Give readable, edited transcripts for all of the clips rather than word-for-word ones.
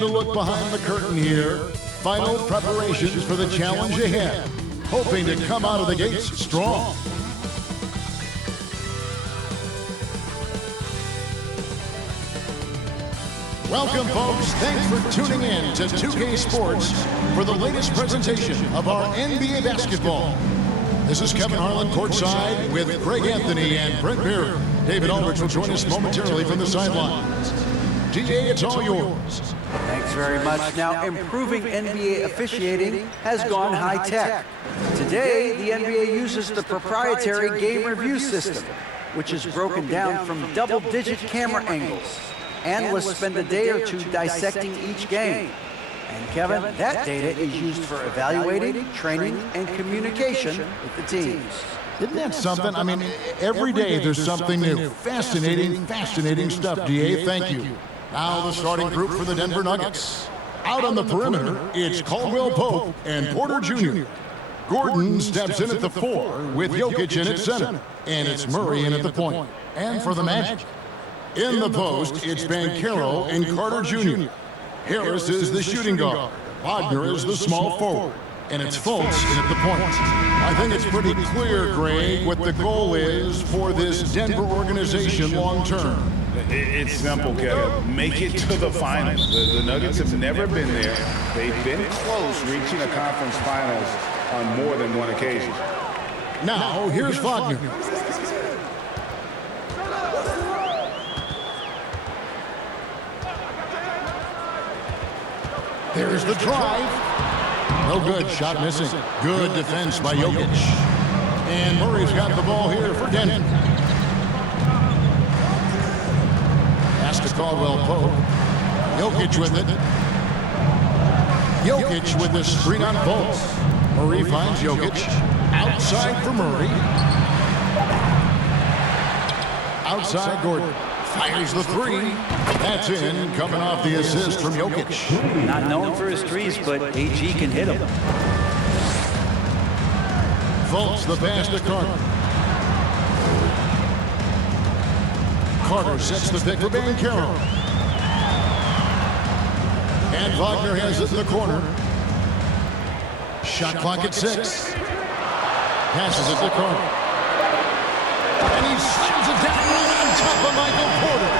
And a look behind the curtain here. Final preparations for the challenge ahead. Hoping to come out of the gates strong. Welcome, folks. Thanks for tuning in to 2K Sports for the latest presentation of our NBA basketball. This is Kevin Harlan courtside with Greg Anthony and Brent Beard. David Aldridge will join us momentarily from the sidelines. DA, it's all yours. Thanks very much. Now, improving NBA officiating has gone high-tech. Today, the NBA uses the proprietary game review system, which is broken down from double-digit camera angles. Analysts spend a day or two dissecting each game. And Kevin, that data is used for evaluating, training, and communication with the teams. Isn't that something? I mean, every day there's something new. Fascinating stuff, DA. Thank you. Now the starting group for the Denver Nuggets. Out on the perimeter, it's Caldwell Pope and Porter Jr. Gordon steps in at the 4 with Jokic in at center. And it's Murray in at the point. And for the Magic, in the post, it's Banchero and Carter Jr. Harris is the shooting guard. Wagner is the small forward. And it's Fultz in at the point. I think it's pretty clear, Greg, what the goal is for this Denver organization long term. It's simple, Kevin. Make it to the finals. The Nuggets have never been there. They've been close reaching a conference finals on more than one occasion. Now, here's Wagner. There's the drive. No good. Shot missing. Good defense by Jokic. And Murray's got the ball here for Denver. Pass to Caldwell Pope. Jokic with it. Jokic with the screen on Fultz. Murray finds Jokic. Outside for Murray. Outside Gordon. Fires the 3. That's in, coming off the assist from Jokic. Not known for his threes, but AG can hit him. Fultz the pass to Carter. Carter sets the pick for Banchero. And Wagner has it in the corner. Shot clock at 6. Passes it to Carter. And he slams it down right on top of Michael Porter.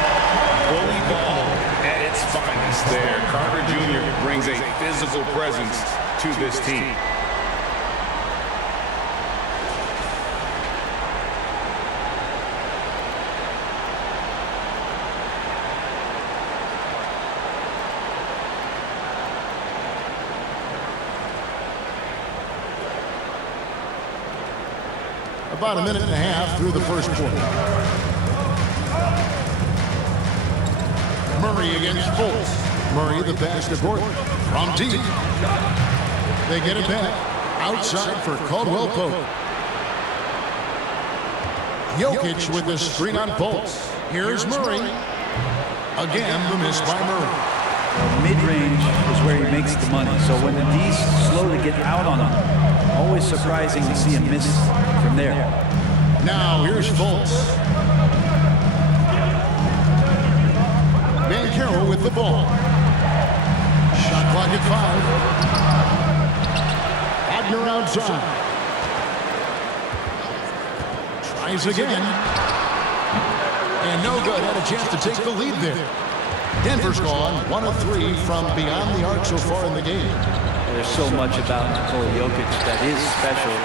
Bully ball at its finest there. Carter Jr. brings a physical presence to this team. About a minute and a half through the first quarter. Murray against Fultz. Murray the pass to Gordon. From deep. They get it back. Outside for Caldwell Pope. Jokic with the screen on Fultz. Here's Murray. Again, the miss by Murray. Mid-range is where he makes the money. So when the D's slow to get out on him, always surprising to see him miss from there. Now here's Fultz. Banchero with the ball. Shot clock at 5. Wagner outside. Tries again. And no good. Had a chance to take the lead there. Denver's gone 1 of 3 from beyond the arc so far in the game. There's so much about Nikola Jokic that is special.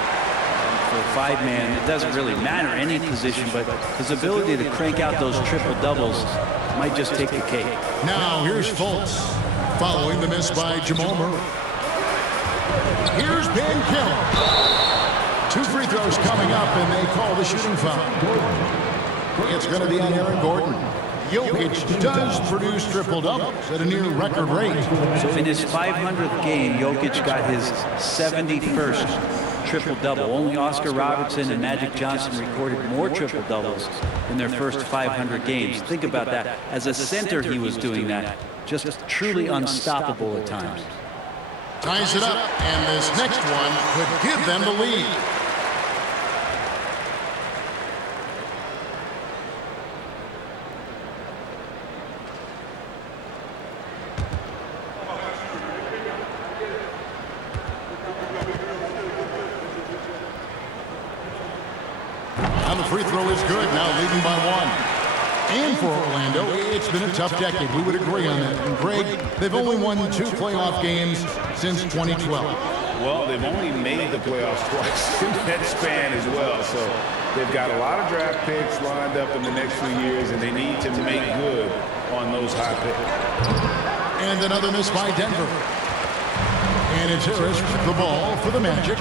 For a 5-man, it doesn't really matter any position, but his ability to crank out those triple-doubles might just take the cake. Now here's Fultz, following the miss by Jamal Murray. Here's Banchero. 2 free throws coming up, and they call the shooting foul. It's going to be on Aaron Gordon. Jokic does produce triple-doubles at a near record rate. So in his 500th game, Jokic got his 71st triple-double. Only Oscar Robertson and Magic Johnson recorded more triple-doubles in their first 500 games. Think about that. As a center, he was doing that. Just truly unstoppable at times. Ties it up, and this next one could give them the lead. free throw is good, now leading by 1. And for Orlando, it's been a tough decade. We would agree on that. And Greg, they've only won 2 playoff games since 2012. Well, they've only made the playoffs twice in that span as well. So they've got a lot of draft picks lined up in the next few years, and they need to make good on those high picks. And another miss by Denver. And it's Harris with the ball for the Magic.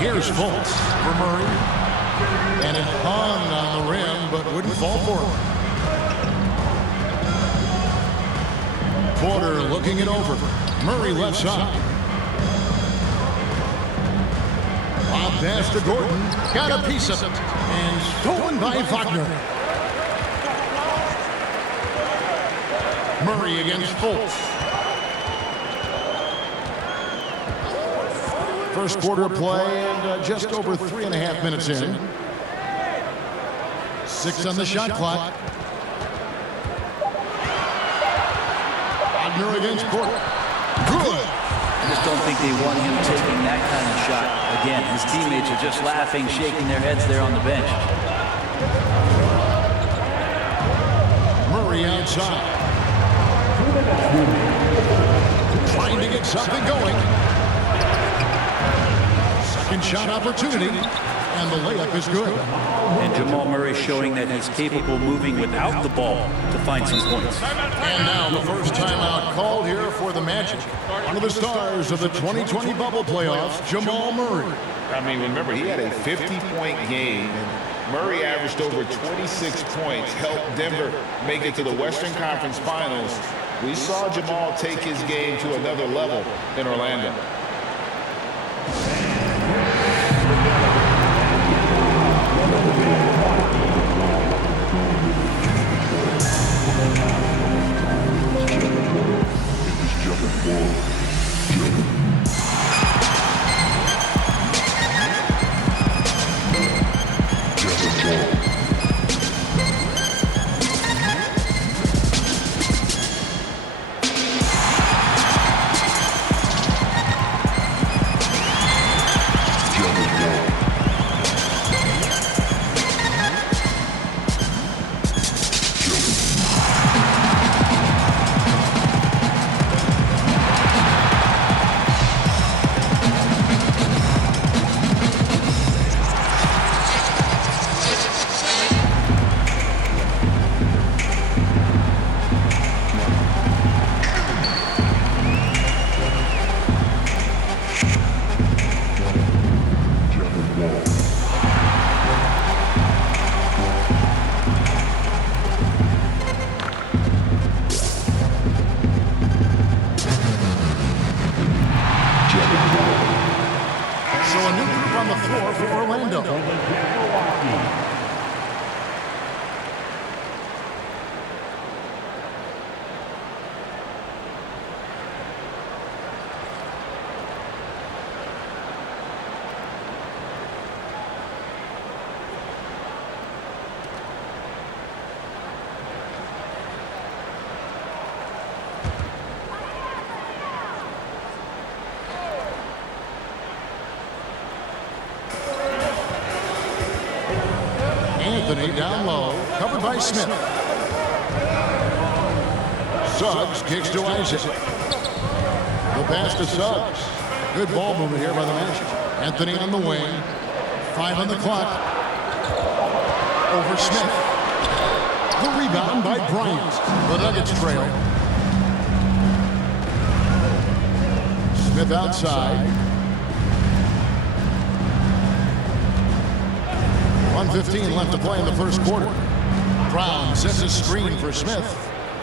Here's Fultz for Murray. And it hung on the rim, but wouldn't fall for him. Porter looking it over. Murray left side. Bob pass to Gordon. Got a piece of it. And stolen by Wagner. Murray against Fultz. First quarter play and just over 3.5 minutes in. 6 on the shot clock. Wagner against Porter. Good. I just don't think they want him taking that kind of shot again. His teammates are just laughing, shaking their heads there on the bench. Murray outside. Trying to get something going. Second shot opportunity. And the layup is good. And Jamal Murray showing that he's capable of moving without the ball to find some points. And now the first timeout called here for the Magic. One of the stars of the 2020 bubble playoffs, Jamal Murray. I mean, remember, he had a 50-point game. And Murray averaged over 26 points, helped Denver make it to the Western Conference Finals. We saw Jamal take his game to another level in Orlando. Anthony down low, covered by Smith. Suggs kicks to Isaac. The pass to Suggs. Good ball movement here by the Magic. Anthony on the wing. 5 on the clock. Over Smith. The rebound by Bryant. The Nuggets trail. Smith outside. 1:15 left to play in the first quarter. Brown sets a screen for Smith.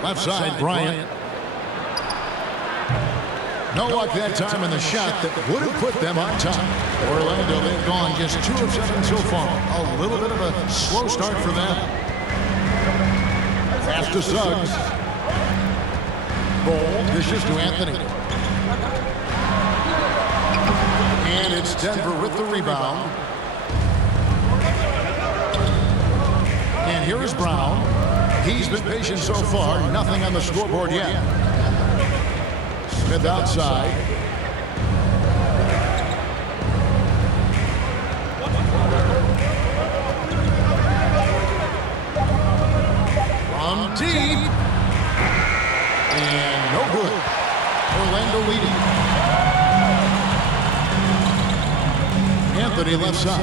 Left side, Bryant. No luck that time in the shot that would have put them on top. Orlando, they've gone just 2 of 7 so far. A little bit of a slow start for them. Pass to Suggs. Ball dishes to Anthony. And it's Denver with the rebound. And here is Brown. He's been patient so far. Nothing on the scoreboard yet. Smith outside. deep. And no good. Orlando leading. Anthony left side.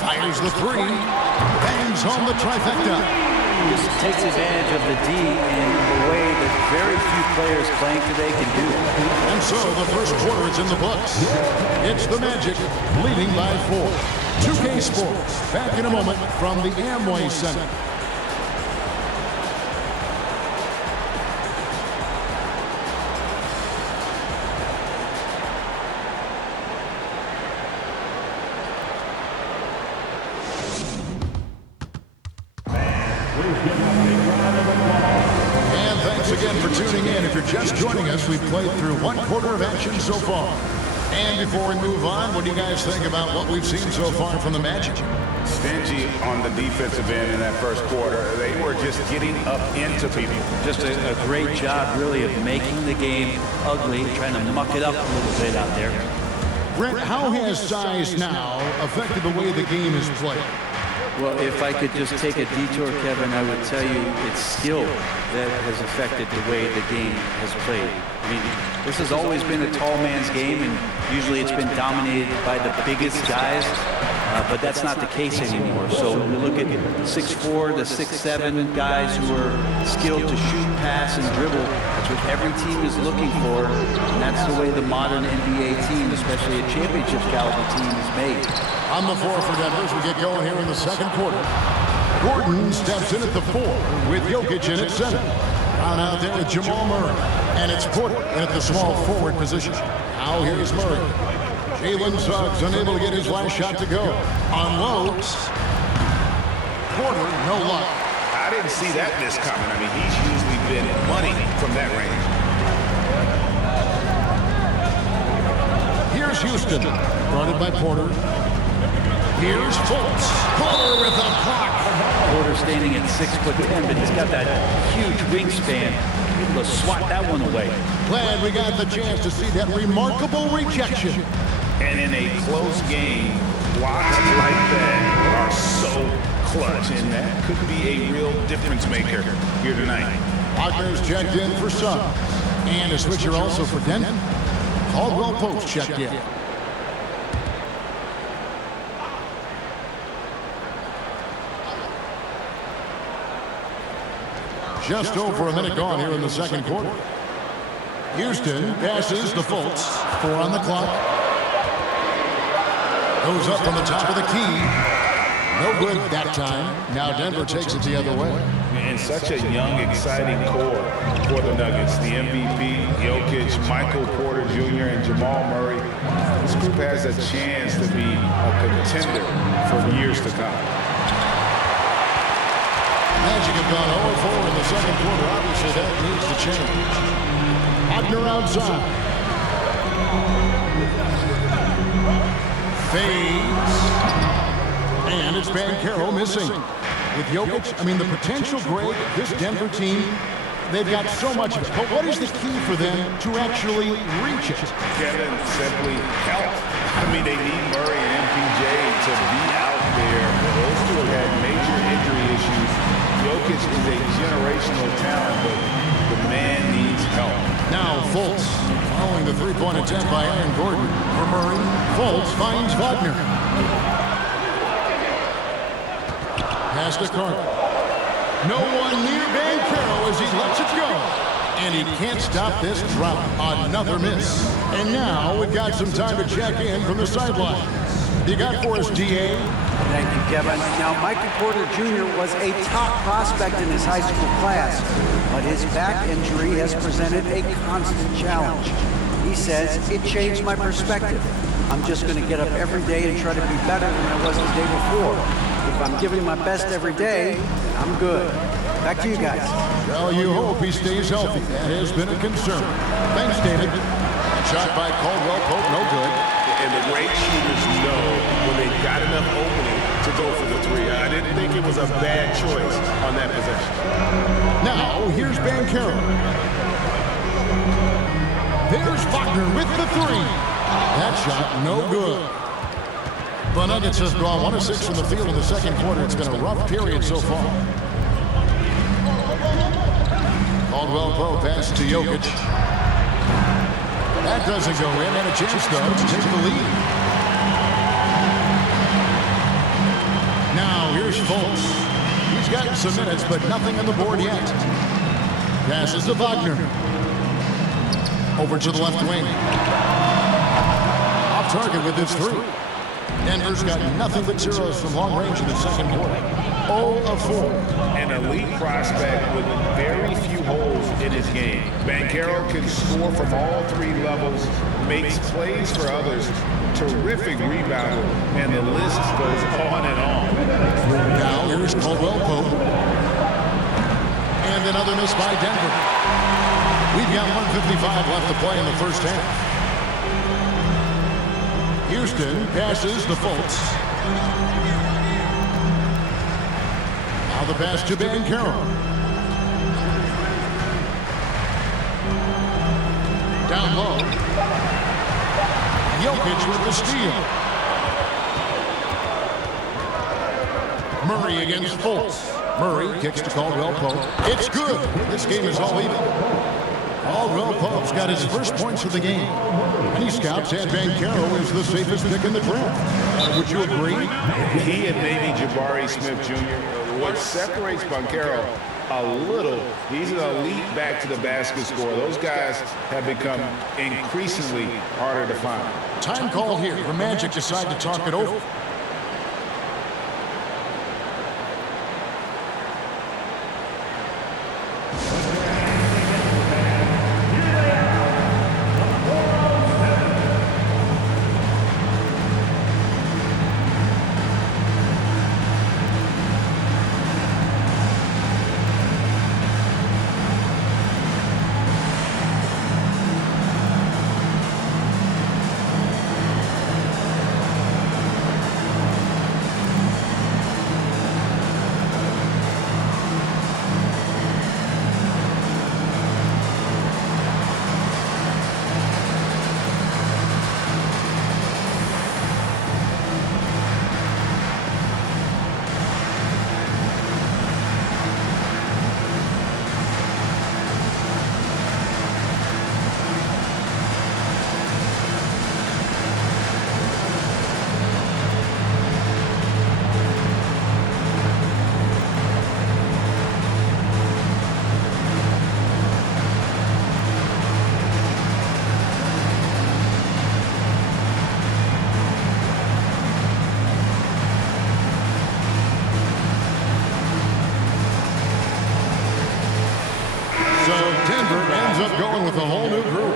Fires the three. Bangs home the trifecta. This takes advantage of the D in a way that very few players playing today can do. And so the first quarter is in the books. It's the Magic leading by 4. 2K Sports back in a moment from the Amway Center. And thanks again for tuning in. If you're just joining us, we've played through 1 quarter of action so far. And before we move on, what do you guys think about what we've seen so far from the Magic? Stingy on the defensive end in that first quarter. They were just getting up into people. Just a great job, really, of making the game ugly, trying to muck it up a little bit out there. Brent, how has size now affected the way the game is played? Well, if I could just take a detour, Kevin, I would tell you it's skill that has affected the way the game has played. I mean, this has always been a tall man's game, and usually it's been dominated by the biggest guys, but that's not the case anymore. So we look at 6'4", the 6'7" guys who are skilled to shoot, pass, and dribble. That's what every team is looking for, and that's the way the modern NBA team, especially a championship caliber team, is made. On the floor for Denver as we get going here in the second quarter. Gordon steps in at the 4 with Jokic in at center. Down out there with Jamal Murray. And it's Porter in at the small forward position. Now here's Murray. Jalen Suggs unable to get his last shot to go. Unloads. Porter, no luck. I didn't see that miss coming. I mean, he's usually been money from that range. Here's Houston. Guarded by Porter. Here's Fultz. Porter with a block. Porter standing at 6'10", but he's got that huge wingspan. Able to swat that one away. Glad we got the chance to see that remarkable rejection. And in a close game, blocks like that are so clutch, and that could be a real difference maker here tonight. Wagner's checked in for Suggs. And a switcher also for Denver. Caldwell Pope checked in. Just over a minute gone here in the second quarter. Houston passes to Fultz. 4 on the clock. Goes up on the top of the key. No good that time. Now Denver takes it the other way. And such a young, exciting core for the Nuggets. The MVP, Jokic, Michael Porter Jr., and Jamal Murray. This group has a chance to be a contender for years to come. Magic have gone 0-4 in the second quarter. Obviously, that needs to change. Wagner outside. Fades. And it's Banchero missing. With Jokic, I mean, the potential, Greg, this Denver team, they've got so much of it. But what is the key for them to actually reach it? Kevin, simply help. I mean, they need Murray and MPJ to be out there. Those two have had major injury issues. Jokic is a generational talent, but the man needs help. Now Fultz, following the three-point attempt by Aaron Gordon. For Murray, Fultz finds Wagner. Pass to Carter. No one near Banchero as he lets it go. And he can't stop this drought. Another miss. And now we've got some time to check in from the sideline. You got for us, DA? Thank you, Kevin. Now, Michael Porter Jr. was a top prospect in his high school class, but his back injury has presented a constant challenge. He says, it changed my perspective. I'm just going to get up every day and try to be better than I was the day before. If I'm giving my best every day, I'm good. Back to you guys. Well, you hope he stays healthy. That has been a concern. Thanks, David. Shot by Caldwell Pope, no good. And the great shooters know when they've got enough opening to go for the three. I didn't think it was a bad choice on that possession. Now, here's Banchero. There's Wagner with the three. That shot, no good. The Nuggets have gone 1 of 6 from the field in the second quarter. It's been a rough period so far. Caldwell Pope pass to Jokic. That doesn't go in, and a chance, though, to take the lead. Now, here's Fultz. He's gotten some minutes, but nothing on the board yet. Passes to Wagner. Over to the left wing. Off target with his three. Denver's got nothing but zeros from long range in the second quarter. 0 of 4. An elite prospect with very few holes in his game. Banchero can score from all 3 levels, makes plays for others, terrific rebounder, and the list goes on and on. Now here's Caldwell Pope. And another miss by Denver. We've got 1:55 left to play in the first half. Houston passes to Fultz. Now the pass to Banchero. Down low. Jokic with the steal. Murray against Fultz. Murray kicks to Caldwell Pope. It's good. This game is all even. Caldwell Pope's got his first points of the game. Many scouts had Banchero as the safest pick in the draft. Would you agree? He and maybe Jabari Smith Jr. What separates Banchero a little, he's an elite back to the basket scorer. Those guys have become increasingly harder to find. Time called here. The Magic decide to talk it over. Going with a whole new group.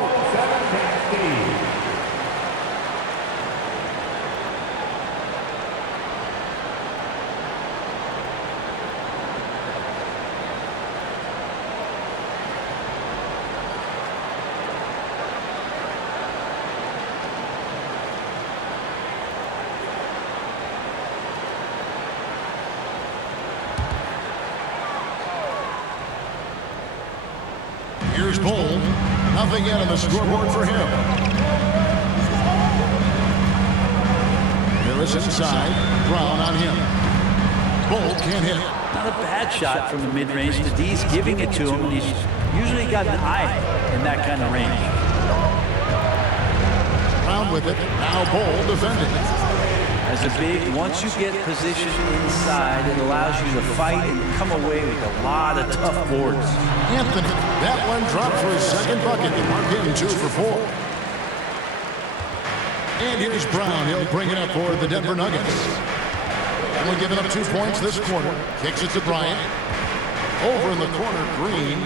Here's Bull. Nothing yet on the scoreboard for him. Harris inside. Brown on him. Bull can't hit. Not a bad shot from the mid-range. The D's giving it to him, and he's usually got an eye in that kind of range. Brown with it. Now Bull defending. As a big, once you get positioned inside, it allows you to fight and come away with a lot of tough boards. Anthony, that one dropped for his second bucket. Mark him 2 for 4. And here's Brown. He'll bring it up for the Denver Nuggets. Only giving up 2 points this quarter. Kicks it to Bryant. Over in the corner, Green.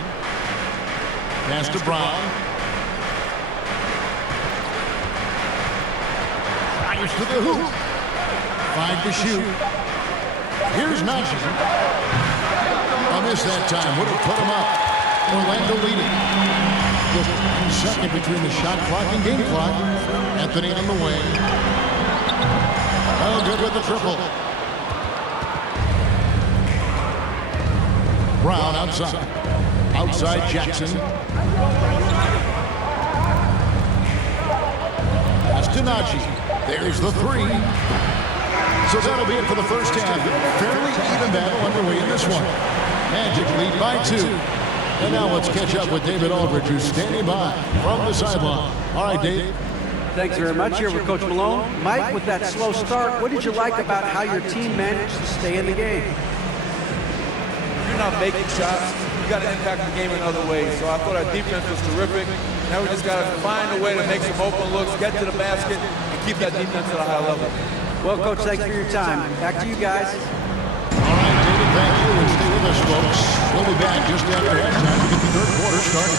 Pass to Brown. Fires to the hoop. 5 to shoot. Here's Najee. A miss that time. Would have put him up. Orlando leading. Just 1 second between the shot clock and game clock. Anthony on the way. Oh, good with the triple. Brown outside. Outside Jackson. That's to Najee. There's the three. So that'll be it for the first half. Fairly even battle underway in this one. Magic lead by 2. And now let's catch up with David Aldridge, who's standing by from the sideline. All right, Dave. Thanks very much. Here with Coach Malone. Mike, with that slow start, what did you like about how your team managed to stay in the game? If you're not making shots, you got to impact the game in other ways. So I thought our defense was terrific. Now we just got to find a way to make some open looks, get to the basket, and keep that defense at a high level. Well, Coach, thanks for your time. Back to you guys. All right, David, thank you. And stay with us, folks. We'll be back just after halftime to get the third quarter started.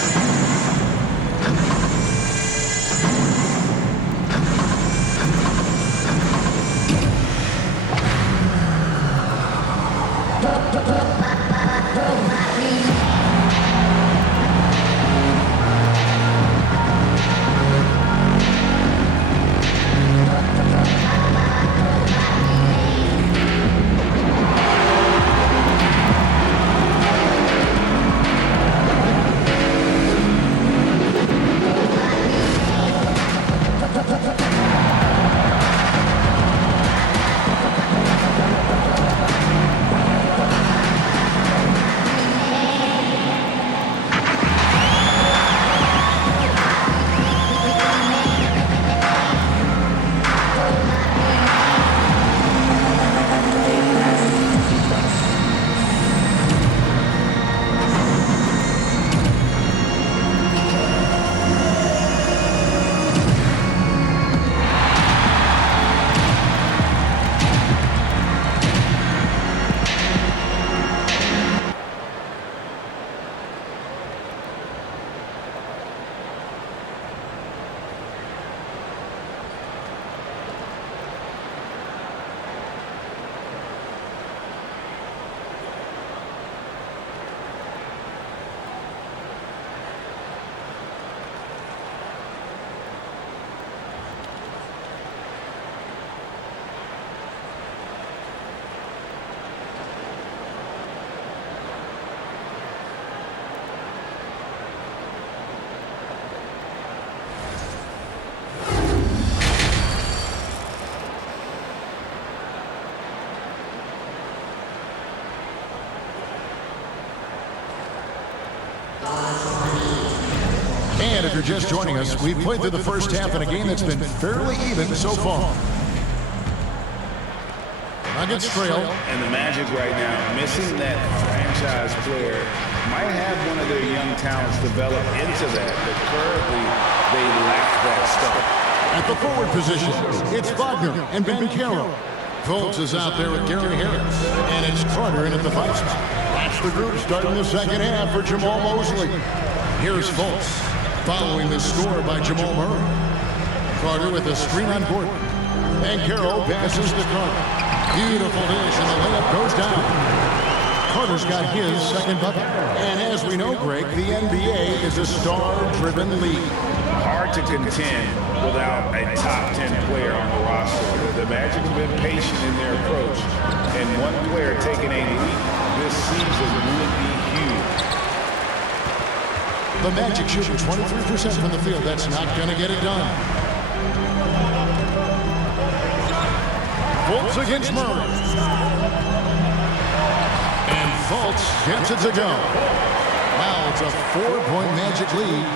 And if you're just joining us, we've played through the first half in a game that's been fairly even so far. Nuggets trail. And the Magic right now, missing that franchise player, might have one of their young talents develop into that, but currently they lack that stuff. At the forward position, it's Wagner and Banchero. Fultz is out there with Gary Harris, and it's Carter in at the 5 spot. That's the group starting the second half for Jamal Mosley. Here's Fultz, following the score by Jamal Murray. Carter with a screen on Gordon. Banchero passes to Carter. Beautiful dish, and the layup goes down. Carter's got his second bucket. And as we know, Greg, the NBA is a star-driven league. Hard to contend without a top 10 player on the roster. The Magic have been patient in their approach, and one player taking a leap this season would be huge. The Magic shooting 23% from the field. That's not going to get it done. Fultz against Murray. And Fultz gets it to go. Now it's a 4-point Magic lead.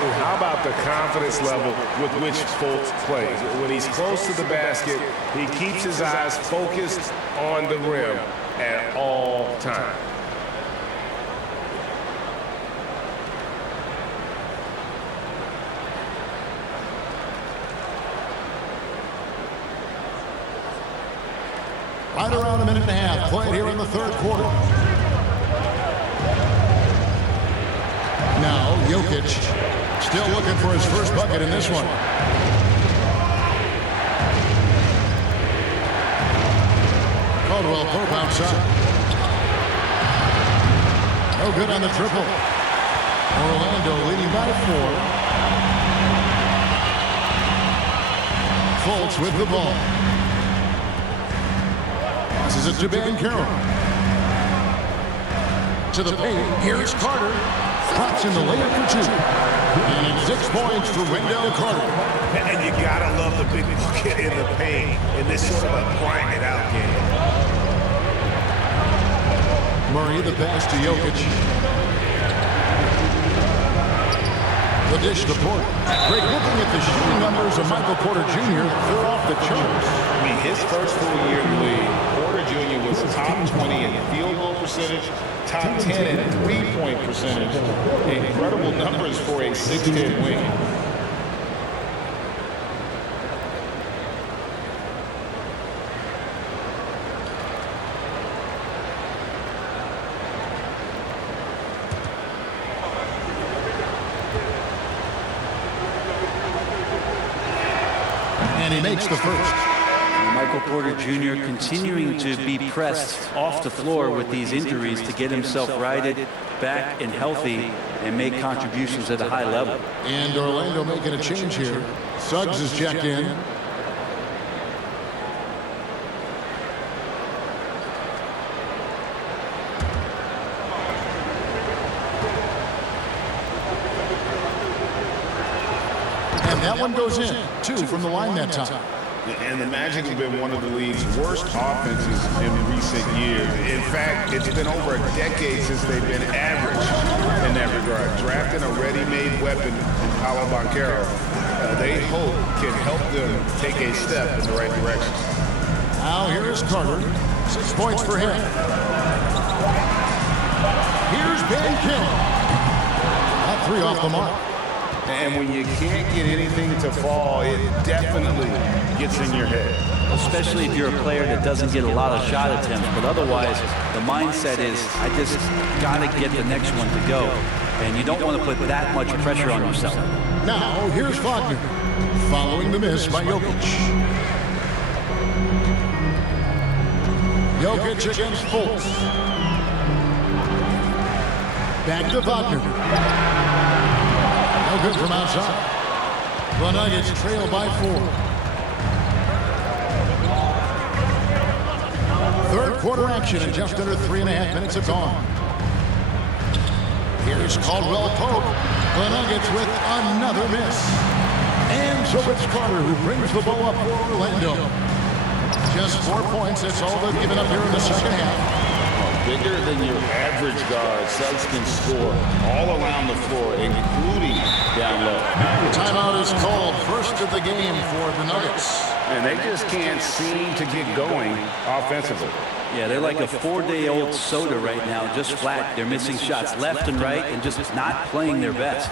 How about the confidence level with which Fultz plays? When he's close to the basket, he keeps his eyes focused on the rim at all times. Right around a minute and a half played here in the third quarter. Now Jokic still looking for his first bucket in this one. Caldwell Pope outside. No good on the triple. Orlando leading by 4. Fultz with the ball. Passes it to Banchero. To the paint. Here's Carter. Pops in the layup for 2. And 6 points for Wendell Carter. And you gotta love the big bucket in the paint in this sort of a grind-it-out game. Murray, the pass to Jokic. The dish to Porter. Great, looking at the shooting numbers of Michael Porter Jr., they're off the charts. I mean, his first full year in the league, Porter Jr. was top 20 in field goal percentage, top 10 in three-point percentage. Incredible numbers for a 6'10" wing. And he makes the first. Michael Porter Jr. continuing to be pressed off the floor with these injuries to get himself righted, back and healthy, and make contributions at a high level. And Orlando making a change here. Suggs is checked in. And that one goes in. 2 from the line that time. And the Magic have been one of the league's worst offenses in recent years. In fact, it's been over a decade since they've been average in that regard. Drafting a ready-made weapon in Paolo Banchero, they hope can help them take a step in the right direction. Now here is Carter. 6 points for him. Here's Ben King. That 3 off the mark. And when you can't get anything to fall, it definitely gets in your head. Especially if you're a player that doesn't get a lot of shot attempts, but otherwise the mindset is, I just got to get the next one to go. And you don't want to put that much pressure on yourself. Now, here's Wagner, following the miss by Jokic. Jokic against Fultz. Back to Wagner. No good from outside. The Nuggets trail by 4. Third quarter action in just under 3.5 minutes of gone. Here's Caldwell Pope. The Nuggets with another miss. And so it's Carter who brings the ball up for Orlando. Just 4 points. That's all they've given up here in the second half. Bigger than your average guard, Suggs can score all around the floor, including down low. Timeout is called, first of the game for the Nuggets. And they just can't seem to get going offensively. Yeah, they're like a 4-day-old soda right now, just flat. They're missing shots left and right and just not playing their best.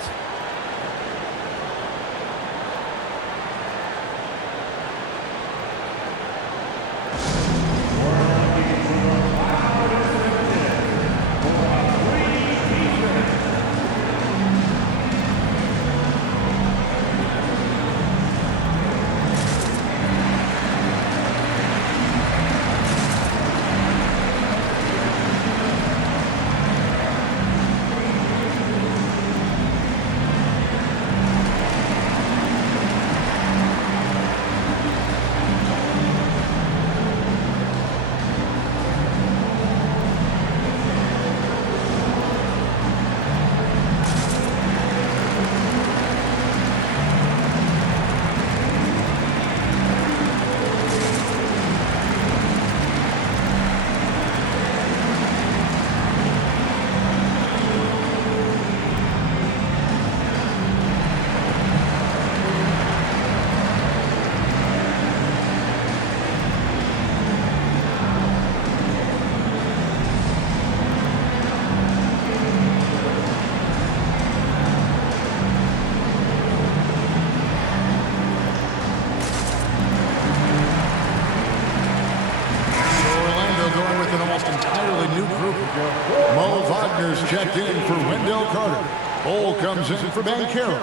Checked in for Wendell Carter. Cole comes in for Banchero.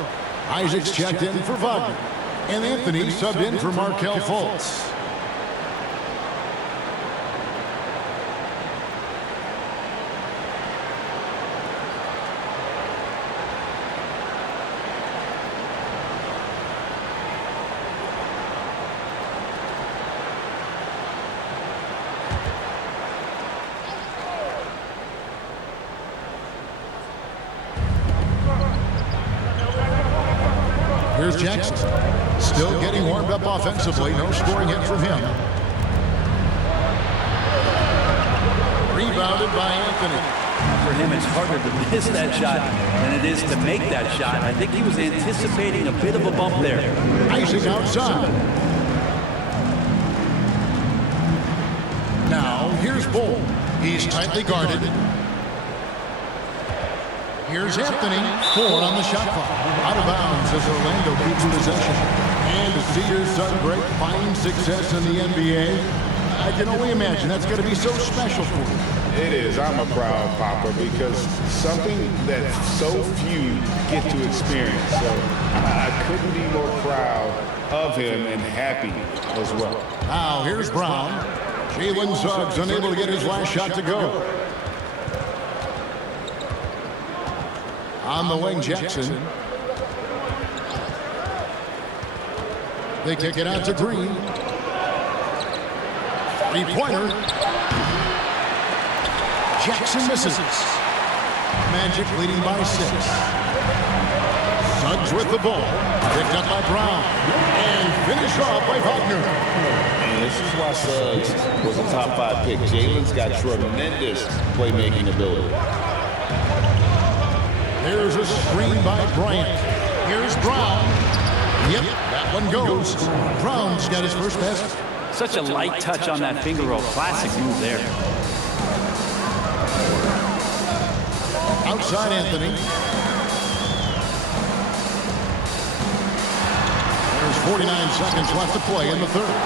Isaac's checked in for Wagner. And Anthony subbed in for Markelle Fultz. Here's Jackson. Still getting warmed up offensively. No scoring hit from him. Rebounded by Anthony. For him, it's harder to miss that shot than it is to make that shot. I think he was anticipating a bit of a bump there. Icing outside. Now, here's Bull. He's tightly guarded. Here's Anthony. 4 on the shot clock. Out of bounds as Orlando keeps possession. And to see your son great fine success in the NBA, I can only imagine that's going to be so special for you. It is. I'm a proud papa because something that so few get to experience. So I couldn't be more proud of him and happy as well. Now here's Brown. Jalen Suggs unable to get his last shot to go. On the wing, Jackson. They kick it out to Green. Three-pointer. Jackson misses. Magic leading by 6. Suggs with the ball. Picked up by Brown. And finished off by Wagner. And this is why Suggs was a top 5 pick. Jalen's got tremendous playmaking ability. There's a screen by Bryant. Here's Brown. Yep, that one goes. Brown's got his first basket. Such a light touch on that finger roll. Classic move there. Outside Anthony. There's 49 seconds left to play in the third.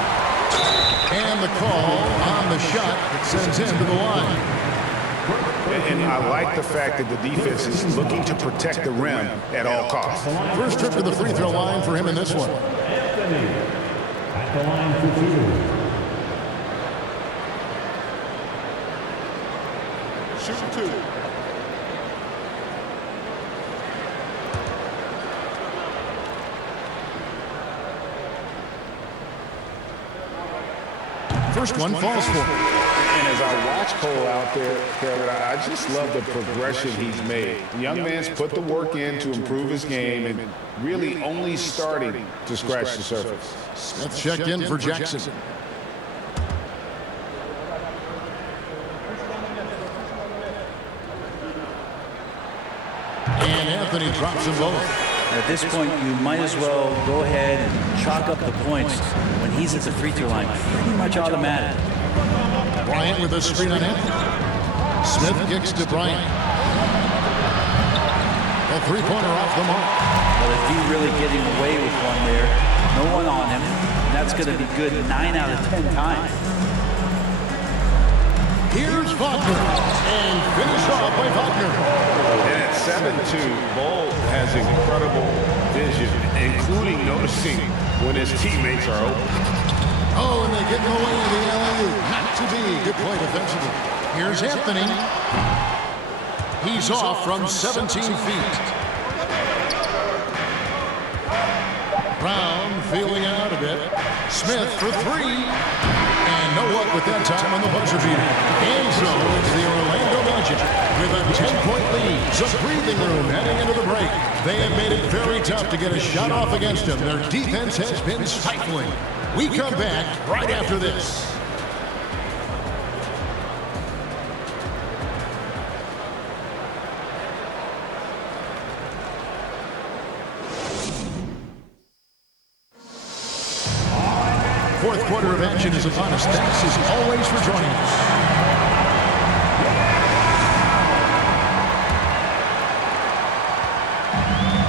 And the call on the shot that sends him to the line. And I like the fact that the defense is looking to protect the rim at all costs. First trip to the free throw line for him in this one. At the line for 2. Shoot 2. First one falls for him. And as I watch Cole out there, Kevin, I just love the progression he's made. The young man's put the work in to improve his game and really only starting to scratch the surface. Smith checked in for Jackson. And Anthony drops them both. At this point, you might as well go ahead and chalk up the points when he's at the free throw line. Pretty much automatic. Bryant with a screen on Anthony. Smith kicks to Bryant. A three-pointer off the mark. Well, if he's really getting away with one there, no one on him, and that's going to be good 9 out of 10 times. Here's Wagner. And finished off by Wagner. And at 7-2, Bull has incredible vision, including noticing when his teammates are open. Oh, and they get in the way of the alley-oop. Not to be. Good play defensively. Here's Anthony. He's off from 17 feet. Brown feeling out a bit. Smith for 3. And no luck with that time on the buzzer beater. And so it's the Orlando Magic with a 10-point lead. Some breathing room heading into the break. They have made it very tough to get a shot off against them. Their defense has been stifling. We come back right after this. Fourth quarter of action is upon us. Thanks as always for joining us.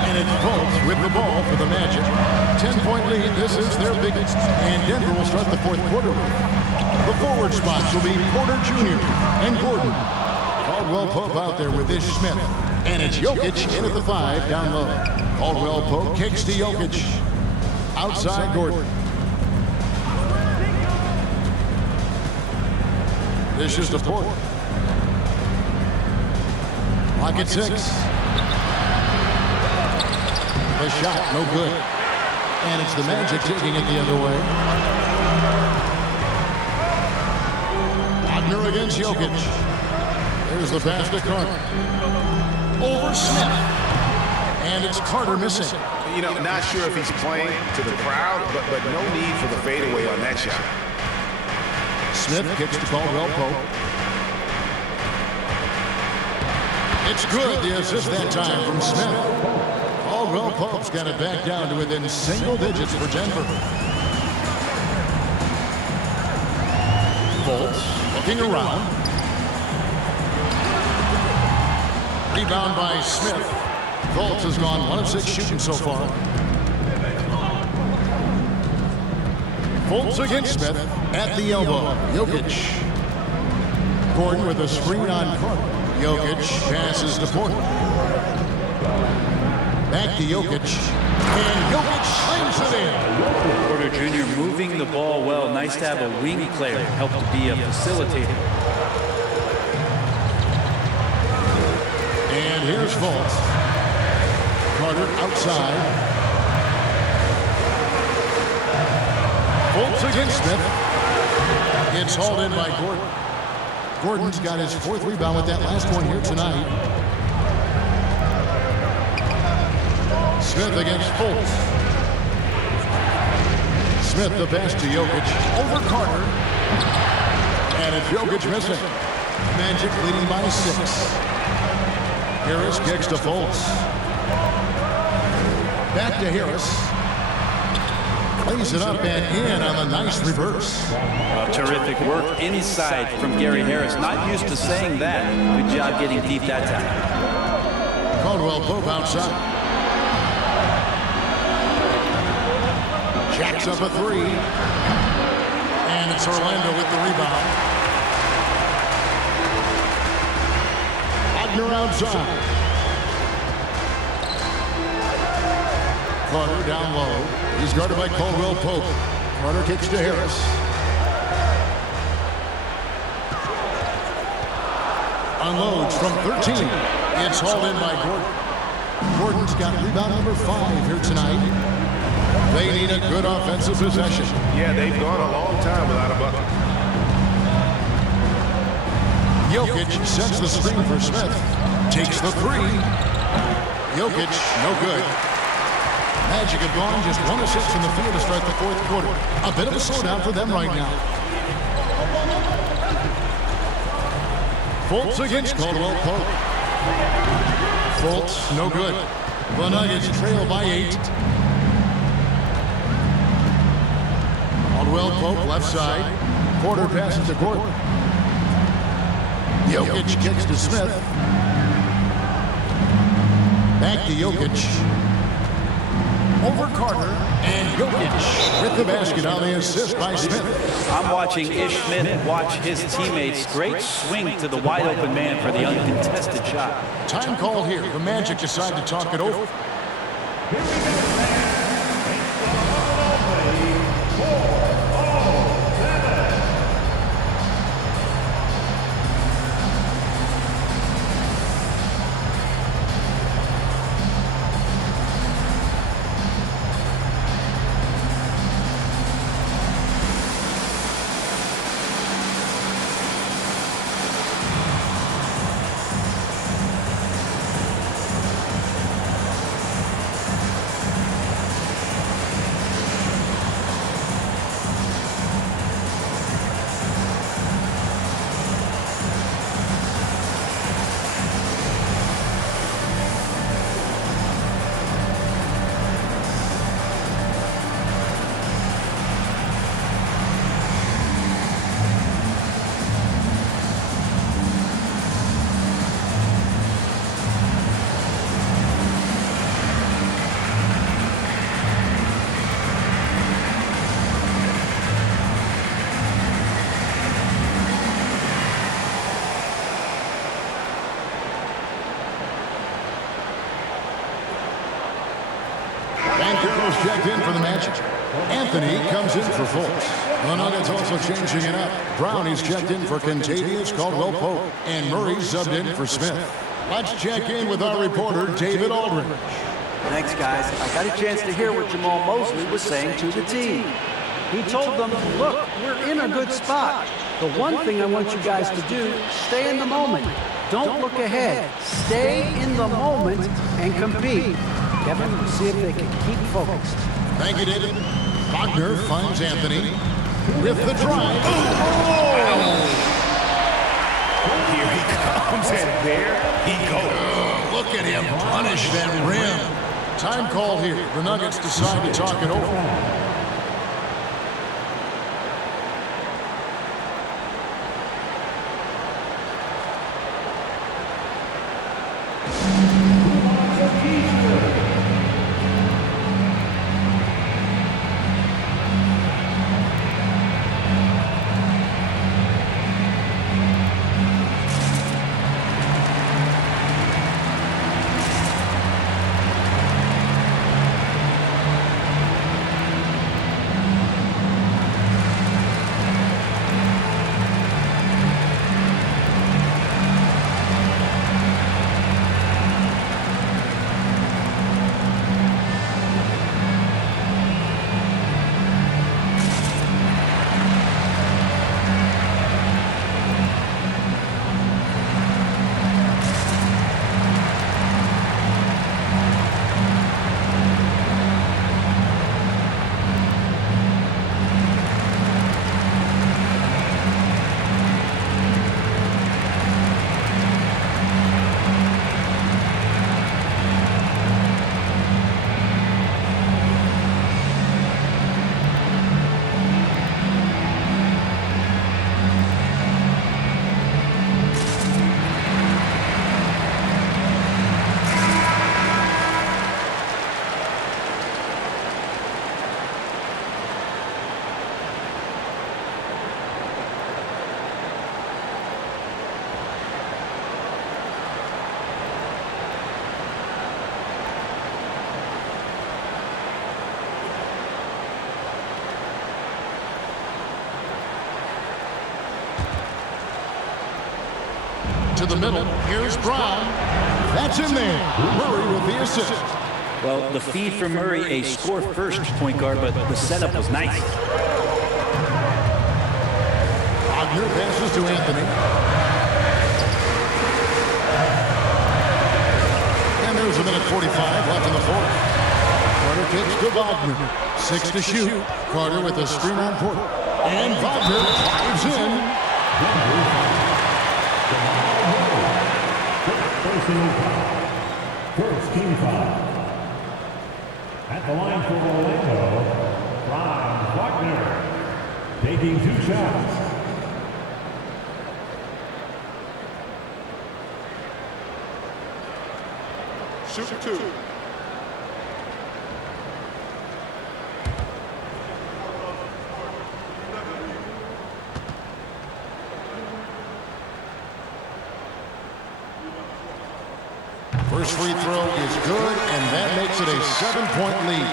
And it's Fultz with the ball for the Magic. 10-point lead. This is their biggest. And Denver will start the fourth quarter. The forward spots will be Porter Jr. and Gordon. Caldwell Pope out there with Ish Smith. And it's Jokic in at the 5 down low. Caldwell Pope kicks to Jokic. Outside Gordon. This is the Porter. Clock at 6. The shot, no good. And it's the Magic taking it the other way. Wagner against Jokic. There's the pass to Carter. Over Smith. And it's Carter missing. You know, not sure if he's playing to the crowd, but no need for the fadeaway on that shot. Smith kicks to Caldwell Pope. It's good. The assist that time from Smith. Caldwell Pope's got it back down to within single digits for Denver. Fultz looking around. Rebound by Smith. Fultz has gone 1 of 6 shooting so far. Fultz against Smith at the elbow. Jokic. Gordon with a screen on Carter. Jokic passes to Porter. Back to Jokic. And Jokic slams it in. Porter Jr. moving the ball well. Nice to have a wing player help to be a facilitator. And here's Fultz. Carter outside. Fultz against Smith. It's hauled in by Gordon. Gordon's got his 4th rebound with that last one here tonight. Smith against Fultz. Smith the pass to Jokic. Over Carter. And it's Jokic missing. Magic leading by 6. Harris kicks to Fultz. Back to Harris. Plays it up and in on the nice reverse. Terrific work inside from Gary Harris. Not used to saying that. Good job getting deep that time. Caldwell Pope outside. Jacks up a 3. And it's Orlando with the rebound. Wagner outside. Carter down low. He's guarded by Caldwell Pope. Carter kicks to Harris. Unloads from 13. It's hauled in by Gordon. Gordon's got rebound number 5 here tonight. They need a good offensive possession. Yeah, they've gone a long time without a bucket. Jokic sets the screen for Smith. Takes the 3. Jokic, no good. Magic have gone just 1 of 6 in the field to start the 4th quarter. A bit of a slowdown for them right now. Fultz against Caldwell Pope. Fultz, no good. The Nuggets trail by 8. Caldwell Pope left side. Porter passes to Gordon. Jokic kicks to Smith. Back to Jokic. Over Carter, and Jokic with the basket on the assist by Smith. I'm watching Ish Smith watch his teammates. Great swing to the wide open man for the uncontested shot. Time call here. The Magic decide to talk it over. Checked in for the Magic. Anthony comes in for Fultz. The Nuggets also changing it up. Brownie's checked in for Kentavious Caldwell Pope. And Murray subbed in for Smith. Let's check in with our reporter, David Aldridge. Thanks, guys. I got a chance to hear what Jamal Mosley was saying to the team. He told them, look, we're in a good spot. The one thing I want you guys to do, stay in the moment. Don't look ahead. Stay in the moment and compete. Kevin, we'll see if they can keep focused. Thank you, David. Wagner finds Anthony with the drive. Here he comes, and there he goes. Look at him punish that rim. Time call here. The Nuggets decide to talk it over. To the middle. Here's Brown. That's in there. Murray with the assist. Well, the feed from Murray, a score-first point guard, but the setup was nice. Wagner passes to Anthony. And there's a minute 45 left in the fourth. Carter kicks to Wagner. 6 to shoot. Carter with a screen on Porter. And Wagner drives in. First team foul. At the line for Orlando, Franz Wagner, taking 2 shots. Shoot 2. First free throw is good, and that makes it a 7-point lead.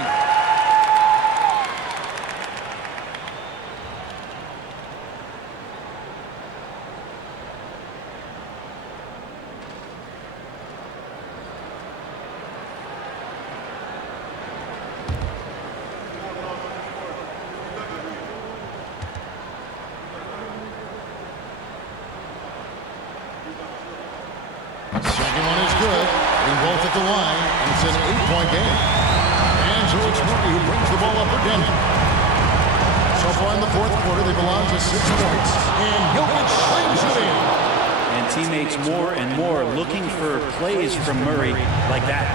Second one is good. Both at the line, and it's an 8-point game. And so it's Murray who brings the ball up for Denver. So far in the fourth quarter, they belong to 6 points. And Jokic slings it in. And teammates more and more looking for plays from Murray like that.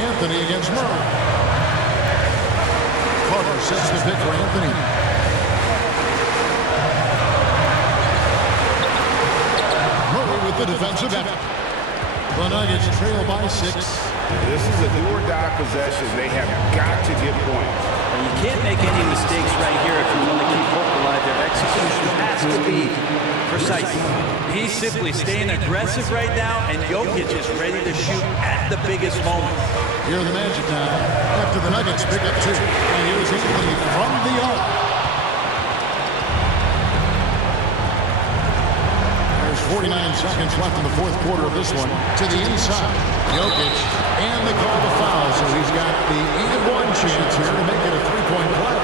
Anthony against Murray. Carter sets the pick for Anthony. The defensive effort. The Nuggets trail by 6. This is a do-or-die possession. They have got to get points. And you can't make any mistakes right here if you want to keep hope alive. Their execution has to be precise. He's simply staying aggressive right now, and Jokic is ready to shoot at the biggest moment. Here are the Magic now. After the Nuggets pick up 2. And here's Anthony from the arc. 49 seconds left in the fourth quarter of this one. To the inside. Jokic. And they call the foul. So he's got the and 1 chance here to make it a 3-point play.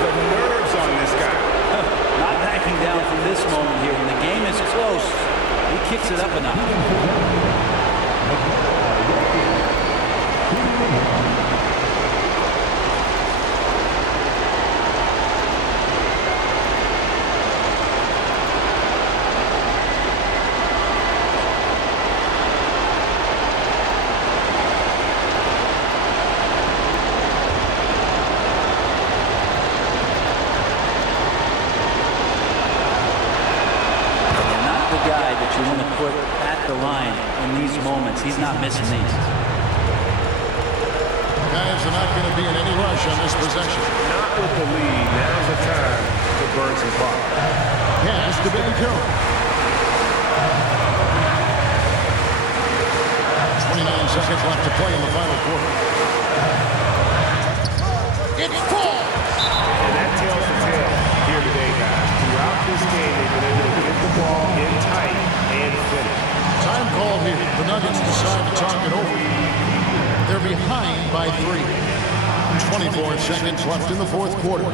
The nerves on this guy. Not that moment here. When the game is close, he kicks it up a notch. You want to put at the line in these moments. He's not missing these. Guys are not going to be in any rush on this possession. Not with the lead. Now's the time to burn some clock. Pass to Ben Carroll. 29 seconds left to play in the final quarter. It's full! And that tells the tale here today, guys. Throughout this game, they've been able to get the ball in tight and finish. Time called here. The Nuggets decide to talk it over. They're behind by 3. 24 seconds left in the fourth quarter.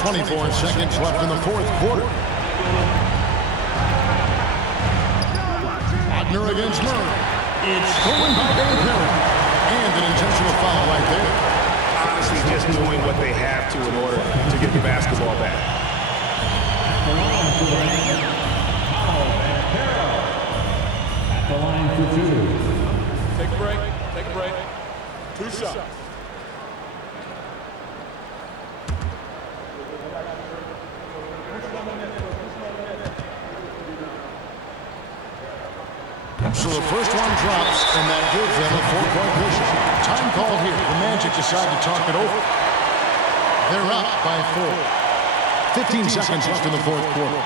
.24 seconds left in the fourth quarter. Wagner against Murray. It's stolen by Ben Carroll. And an intentional foul right there. Honestly, just doing what they have to in order to get the basketball back. At the line for 2. Take a break. Take a break. 2 shots. So the first one drops, and that gives them a 4-point cushion. Time called here. The Magic decide to talk it over. They're up by 4. 15 seconds left in the fourth quarter.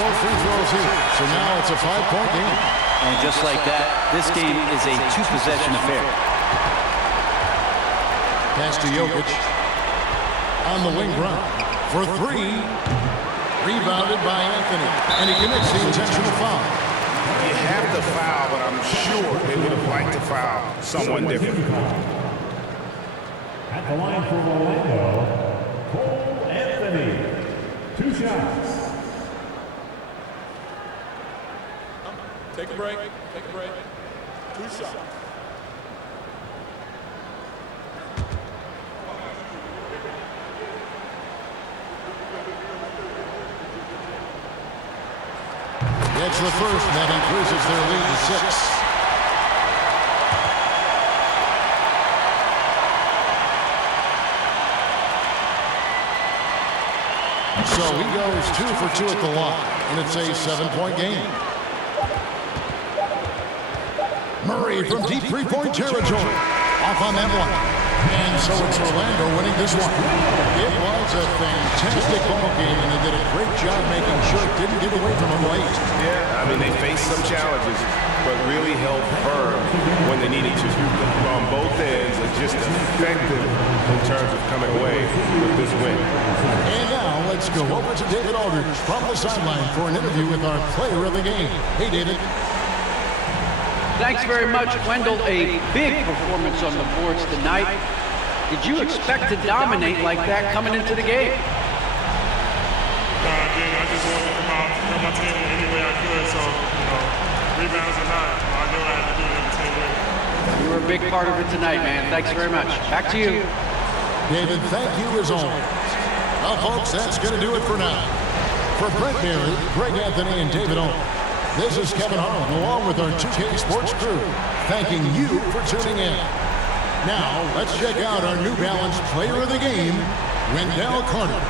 both free throws here. So now it's a 5-point game. And just like that, this game is a two-possession affair. Pass to Jokic. On the wing run for three. Rebounded by Anthony. And he commits the intentional foul. You have to foul, but I'm sure they would have liked to foul someone different. At the line for Orlando, Cole Anthony. 2 shots. Take a break. Take a break. 2 shots. Gets the first, and that increases their lead to 6. So he goes 2 for 2 at the line, and it's a 7-point game. Murray from deep three-point territory. Off on that one. And so it's Orlando winning this one. It was a fantastic ball game, and they did a great job making sure it didn't get away from them late. Yeah, I mean, they faced some challenges, but really held firm when they needed to. On both ends, and just effective in terms of coming away with this win. And now let's go over to David Aldridge from the sideline for an interview with our player of the game. Hey, David. Thanks very much, Wendell. A big performance on the boards tonight. Did you expect to dominate like that coming into the game? No, I didn't. I just wanted to come out, help my team any way I could. So, rebounds or not, I know I had to do it every team win. You were a big part of it tonight, man. Thanks very much. Back to you. David, thank you as always. Well, folks, that's going to do it for now. For Brent Barry, Greg Anthony, and David Owen, this is Kevin Harlan, along with our 2K Sports crew, thanking you for tuning in. Now, let's check out our New Balance Player of the Game, Wendell Carter.